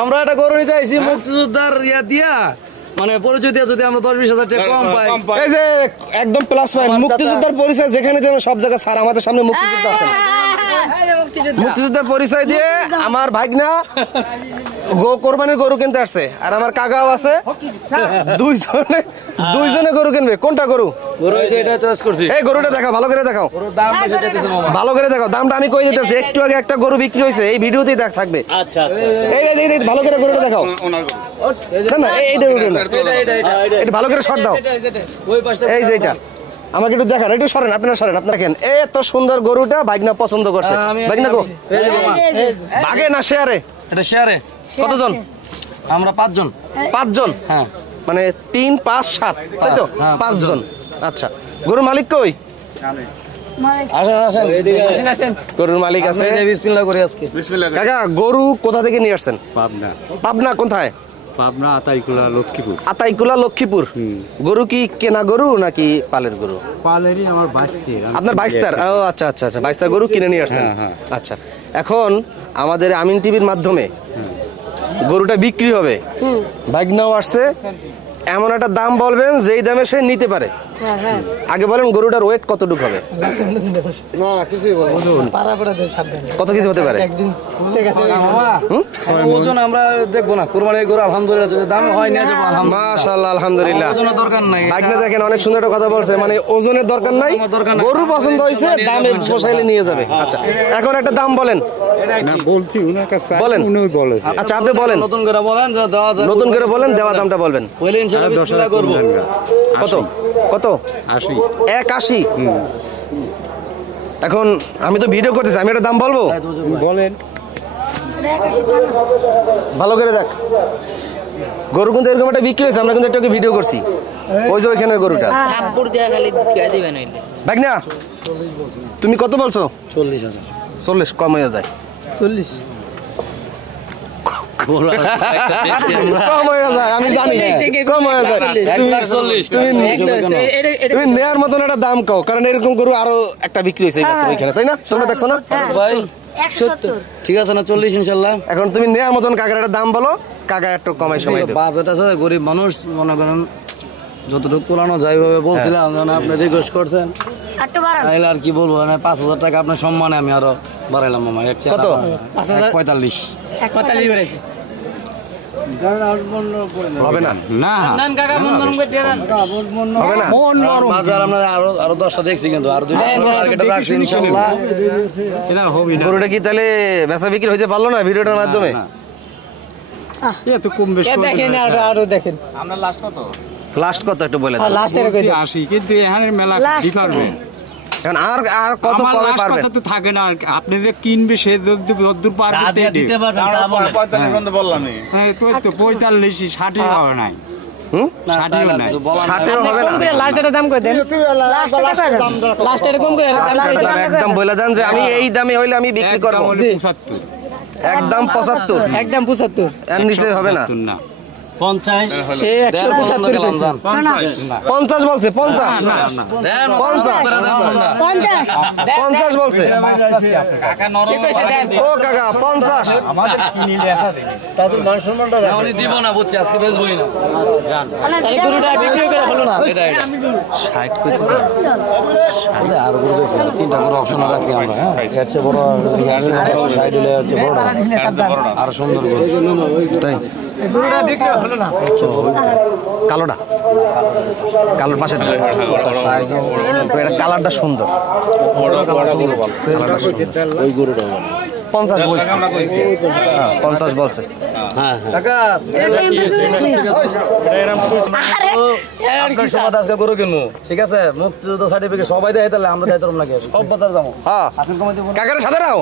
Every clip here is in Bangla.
আমরা একটা গরু নিতে আইছি মুক্তিযোদ্ধার ইয়া দিয়া মানে পরিচয় দিয়া যদি আমরা 10-20 হাজার টাকা কম পাই এই যে একদম প্লাস পয়েন্ট মুক্তিযোদ্ধার পরিচয় যেখানে যেন সব জায়গায় স্যার আমাদের সামনে মুক্তিযোদ্ধা আছেন মুক্তিযোদ্ধার পরিচয় দিয়ে আমার ভাগনা কোরবানির গরু কিনতে আসছে আর আমার কাকাও আছে দুইজনে গরু কিনবে কোনটা গরু এটা চয়েস করছি এই গরুটা দেখাও ভালো করে দেখাও ভালো করে দেখাও দামটা আমি কই দিতেছি একটু আগে একটা গরু বিক্রি হয়েছে এই ভিডিওতেই থাকবে আচ্ছা এই ভালো করে গরুটা দেখাও না এটা ভালো করে শট দাও এই যে এটা আমাকে একটু দেখান একটু সরেন আপনারা সরেন আপনারা কেন এত সুন্দর গরুটা ভাগনা পছন্দ করছে ভাগনা গো ভাগে না শেয়ারে এটা শেয়ারে কতজন আমরা 5 জন হ্যাঁ মানে 3 5 7 তাই তো 5 জন আচ্ছা গরুর মালিক কই আসেন গরুর মালিক আছে বিসমিল্লাহ করি আজকে বিসমিল্লাহ কাকা গরু কোথা থেকে নিয়ে আসছেন পাবনা কোথায় পাবনা আতাইকুলা লক্ষ্মীপুর গরু কি কেনা গরু নাকি পালের গরু পালেরই আমার বাইস্তার আপনার বাইস্তার ও আচ্ছা আচ্ছা আচ্ছা বাইস্তার গরু কিনে নিয়ে আসছেন আচ্ছা এখন আমাদের আমিন টিভির মাধ্যমে গরুটা বিক্রি হবে ভাগনাও আসছে এমন একটা দাম বলবেন যেই দামে সে নিতে পারে আগে বলেন গরুটার ওয়েট কতটুকু হবে না কিছুই বলবো পারা করে দেন সাবধানে কত কিছু হতে পারে একদিন ঠিক আছে ওজন আমরা দেখবো না কুরবানির গরু আলহামদুলিল্লাহ যদি দাম হয় নিয়ে যাবো মাশাআল্লাহ আলহামদুলিল্লাহ ওজনের দরকার নাই ভাগনা দেখেন অনেক সুন্দর একটা কথা বলছে মানে ওজনের দরকার নাই গরু পছন্দ হয়েছে দামে পোষাইলে নিয়ে যাবে আচ্ছা এখন একটা দাম বলেন না বলছি উনার কাছে বলেন উনি বলে আচ্ছা আপনি বলেন নতুন করে বলেন যে দেওয়া যাবে নতুন করে বলেন দেওয়া দামটা বলবেন বলে ইনশাআল্লাহ বিসমিল্লাহ করব কত কত 80 এখন আমি তো ভিডিও করতেছি আমি একটা দাম বলবো বলেন ভালো করে দেখ গরু কিন্তু এরকম একটা বিক্রি হয়েছে আমরা কিন্তু একটা ভিডিও করছি ওই যে ওইখানে গরুটা ভাগনা তুমি কত বলছো 40 কম হয়ে যায় 40 কম হয়ে যায় আমি জানি কম হয়ে যায় 140 তুমি নেয়ার মতন একটা দাম কও কারণ এরকম গরু আরো একটা বিক্রি হয়েছে ওইখানে তাই না তোমরা দেখছো না ভাই 70 ঠিক আছে না 40 ইনশাআল্লাহ এখন তুমি নেয়ার মতন কাকার একটা দাম বলো কাকা একটু কমাই সময় দেব বাজেট আছে গরিব মানুষ মনে করেন যতটুকু তোলানো যায় ভাবে বলছিলাম যেন আপনি রিকোয়েস্ট করছেন একটু বাড়ান আর কি বলবো মানে 5000 টাকা আপনার সম্মানে আমি আরো বাড়াইলাম মামা কত 45 বাড়াইছি হবে না না নান কাকা মন নরম করে দিয়ে দেন হবে না মন নরম বাজার আমরা আরো 10টা দেখছি কিন্তু আর দুইটা মার্কেটে রাখছি ইনশাআল্লাহ এটা হবে না গরুটা কি তাহলে বেচা বিক্রি হইতে পারলো না ভিডিওটার মাধ্যমে এত কম বেশ করে দেখেন আরো দেখেন লাস্ট কত একটু বলে দাও লাস্ট এর কই 80 কিন্তু এখানে মেলা কি পারবে এখন আর কত কমে পারবে কথা তো থাকে না আপনি যে কিনবে সে দূর পার দিতে পারবেন তা বলেন 45 পর্যন্ত বললামই হ্যাঁ তো 45 60 হবে নাই 60 হবে না 60 হবে না লাস্ট এর দাম কই দেন লাস্ট এর কম করে একদম বলে দেন যে আমি এই দামে হইলে আমি বিক্রি করব 75 একদম 75 একদম 75 এর নিচে হবে না 50 সে 175 50 বলছে 50 দেন 50 বলছে কাকা নরম দেন ও কাকা 50 আমাদের কিনি লেখা দেন তাদের মান সম্মানটা না উনি দিব না বুঝছি আজকে বেচবই না তাহলে গরুটা বিক্রি করে হলো না 60 কত সাইডে আর গরু দেখছি তিনটা গরু অপশন রাখছি আমরা হ্যাঁ এর চেয়ে বড় সাইড হলে হচ্ছে বড়টা আর সুন্দর গরু তাই গরুটা বিক্রি হলো না কালোটা কালোর পাশে কালারটা সুন্দর ওই গরুটা 50 বলছে 50 বলছে হ্যাঁ কাকা আপনার সময় আজকে গরু কিনবো ঠিক আছে মুক্তিযুদ্ধ সার্টিফিকেট সবাই দেয় তাহলে আমরা দায়িত্ব নাকি সব বাজার যাবো হ্যাঁ হাসিল কমাই দেবো কাকারে সাথে রাও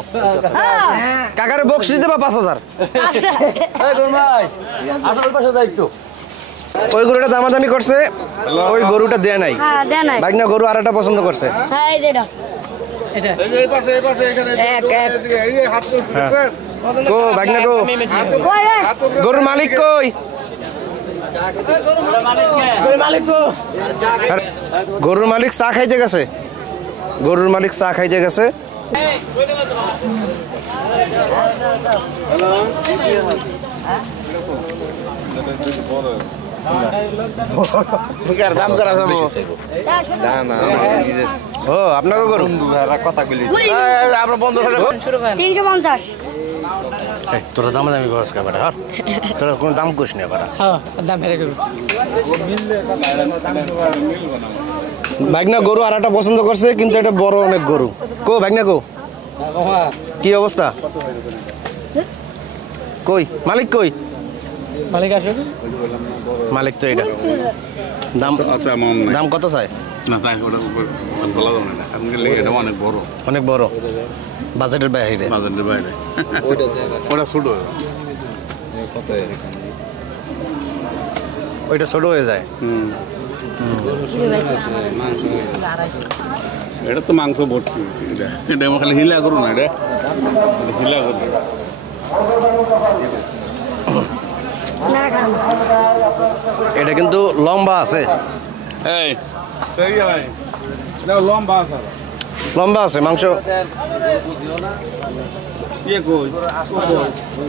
কাকারে বকশিস দেবা 5000 এই গরু ভাই আসল পাশে যাই একটু ওই গরুটা দামাদামি করছে ওই গরুটা দেয় নাই ভাগনা গরু আর একটা পছন্দ করছে হ্যাঁ এই যেটা এই পাশে এখানে এক হাত কো ভাগনা কো গরুর মালিক কই গরুর মালিক চা খাইতে গেছে গরুর মালিক চা খাইতে গেছে দাম যারা যাবো ও আপনাকে গরু কথা বলি আপনার বন্ধ করে 350 তোরা দাম দামি খরচ কাপড় হর তোরা কোনো দাম কোস না পারা হ্যাঁ দাম হেরে গেল ভাগনা গরু আর একটা পছন্দ করছে কিন্তু এটা বড় অনেক গরু কো ভাগনা কো কি অবস্থা কই মালিক কই মালিক আসে মালিক তো এটা দাম দাম কত চাই না তাই ওটা বলা যাবে না কারণ এটা অনেক বড় অনেক বড় বাজেটের বাইরে বাজারের বাইরে ওটা ছোট ওইটা ছোট হয়ে যায় এটা তো মাংস ভর্তি এটা এটা খালি হিলা করো না এটা হিলা করো না খান এটা কিন্তু লম্বা আছে এই ভাই লম্বা আছে লম্বা আছে মাংস ইয়ে কই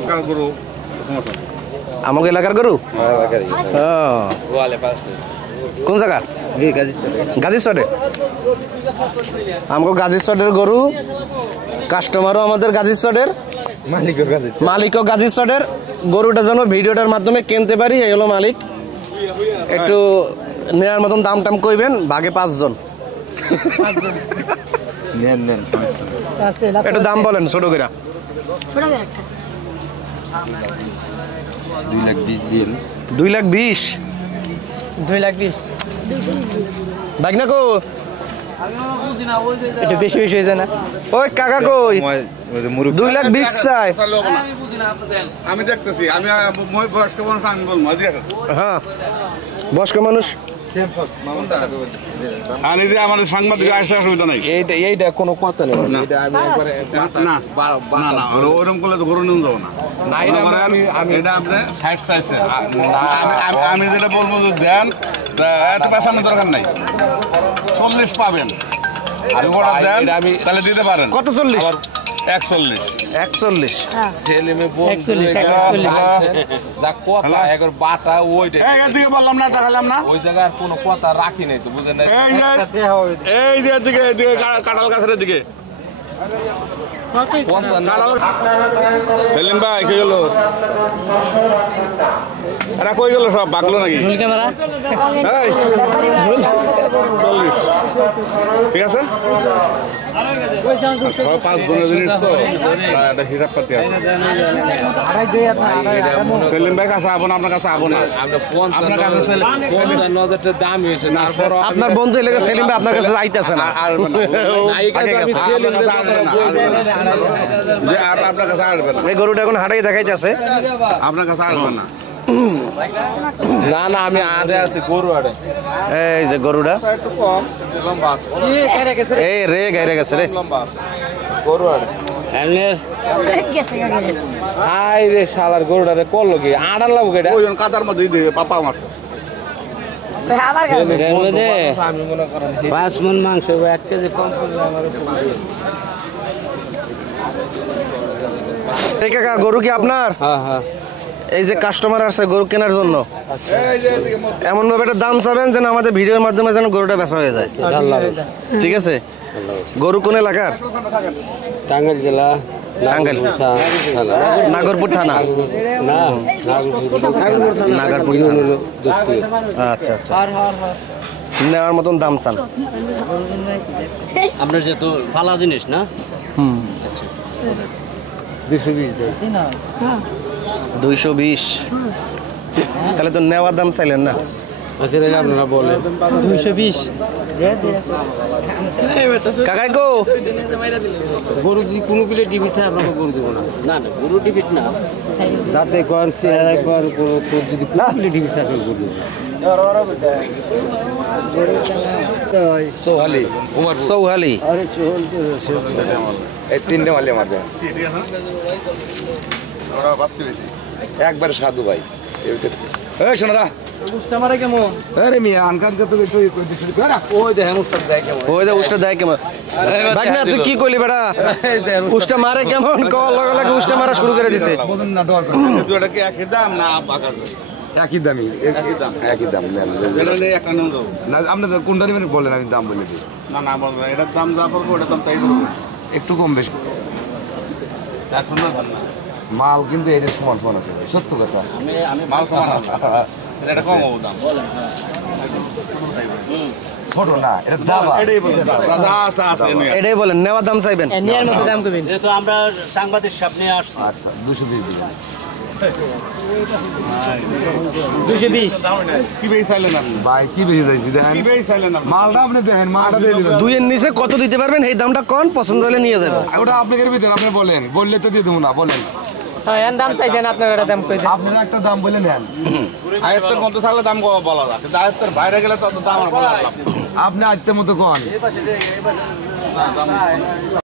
কাল করো আমাকে এলাকার গরু কোন জায়গা গাজীর চটে আমাকে গাজীর চটের গরু কাস্টমারও আমাদের গাজীর চটের মালিকও গাজীর চটের গরুটা যেন ভিডিওটার মাধ্যমে কিনতে পারি এই হলো মালিক একটু নেয়ার মতন দাম টাম কইবেন ভাগে 5 জন একটু দাম বলেন ছোট করে ছোট করে একটা 2,20,000 2,20,000 ভাগ না কো এটা বেশি বেশি হয়ে যায় না ওই কাকা কই 2,20,000 চাই আমি দেখতেছি আমি বয়স্ক মানুষ আমি বলবো হ্যাঁ বয়স্ক মানুষ আর এই যে আমাদের সাংবাদিক আসতে অসুবিধা নাই এইটা কোনো কথা নেই না না ওরকম করলে তো গরু নিয়ে যাবো না এটা আপনি ফ্যাট চাইছেন আমি যেটা বলবো যে দেন এত পেছানোর দরকার নাই 40 পাবেন আর ওটা দেন তাহলে দিতে পারেন কত 40 41 ছেলে মেয়ে বোন 41 যা কথা একবার বাটা ওইটা এদিকে বললাম না দেখালাম না ওই জায়গার কোনো কথা রাখি নাই তো বুঝেন না এই যে এদিকে কাঁঠাল গাছের দিকে সেলিম ভাই কি হলো এরা কই গেল সব বাগলো নাকি ক্যামেরা এই 40 ঠিক আছে 5 জনের জিনিস তো একটা হিসাব পাতি আছে সেলিম ভাই কাছে আবো না আপনার কাছে আবো না আপনার কাছে 55,000 দাম হয়েছে তারপর আপনার বন্ধু এলাকা সেলিম ভাই আপনার কাছে যাইতেছে না আপনার কাছে আসবে না এই গরুটা এখন হাটাই দেখাইতেছে আপনার কাছে আসবে না না না আমি আড়ে আছি গরু আড়ে এই যে গরুটা একটু কম লম্বা এই রে গাইরে গেছে রে লম্বা গরু আড়ে গেছে হাই রে শালার গরুটারে করলো কি আড়ার লাগবো এটা ওইজন কাদার মধ্যে দিয়ে পাপা মারছে আবার আমি মনে করেন 5 মণ মাংস 1 কেজি কম করলে আমার এই কাকা গরু কি আপনার হ্যাঁ হ্যাঁ এই যে কাস্টমার আসছে গরু কেনার জন্য এমন ভাবে একটা দাম চাবেন যেন আমাদের ভিডিওর মাধ্যমে যেন গরুটা বেচা হয়ে যায় ঠিক আছে গরু কোন এলাকার টাঙ্গাইল জেলা টাঙ্গাইল নাগরপুর থানা না নাগরপুর আচ্ছা আচ্ছা নেওয়ার মতন দাম চান আপনার যেহেতু ফালা জিনিস না 220 তাহলে তো নেওয়ার দাম চাইলেন না আচ্ছা আপনারা বলেন 220 কাকাই গো গরু যদি কোনো পিলে টিভি থাকে আপনাকে গরু দেবো না না না গরু টিভিট না যাতে কর চেহারা একবার গরু তোর যদি কোনো পিলে টিভি থাকে গরু দেবো সোহালি উমর সৌহালি এই তিনটে মালি আমার একবার সাধু ভাই এই শোনারা উষ্টা মারে কেমন? আরে মিয়া আনকান কত কই কই শুরু কর ওই দেখেন উষ্টা দেয় কেমন? ওই যে উষ্টা দেয় কেমন ভাই না তুই কি কইলি বেটা উষ্টা মারে কেমন কল লগে লগে উষ্টা মারা শুরু করে দিছে বলেন না ডর করে এটা কি একই দাম না বাকার একই দামই একই দাম নেন এটা নিয়ে একটা নিয়ে যাবো না আপনি কোনটা নেবেন বলেন আমি দাম বলে দিই না না বলবো না, এটার দাম যা পড়বো ওটার দাম তাই করবো একটু কম বেশি এখন না জান না মাল কিন্তু এর সমান সমান আছে সত্য কথা মাল কমান এটা কম হবো দাম ছোট না এটা দাবা এটাই বলবো দাদা আছে আছে নিয়ে এটাই বলেন নেওয়ার দাম চাইবেন নিয়ার মতো দাম কইবেন। যেহেতু আমরা সাংবাদিক সামনে আসছি আচ্ছা 220 দিবেন 220 কি বেশি চাইলেন আপনি ভাই কি বেশি চাইছি দেখেন কি বেশি চাইলেন আপনি মালটা আপনি দেখেন মালটা দিয়ে দিবেন দুইয়ের নিচে কত দিতে পারবেন এই দামটা কোন পছন্দ হলে নিয়ে যাবেন ওটা আপনাদের ভিতরে আপনি বলেন বললে তো দিয়ে দেবো না বলেন হ্যাঁ এর দাম চাইছেন আপনার একটা দাম কই দেন। আপনারা একটা দাম বলে নেন আয়ত্তের মধ্যে থাকলে দাম বলা যায় কিন্তু আয়ত্তের বাইরে গেলে তত দাম আর বলা যায় না। আপনি আজকের মতো কোন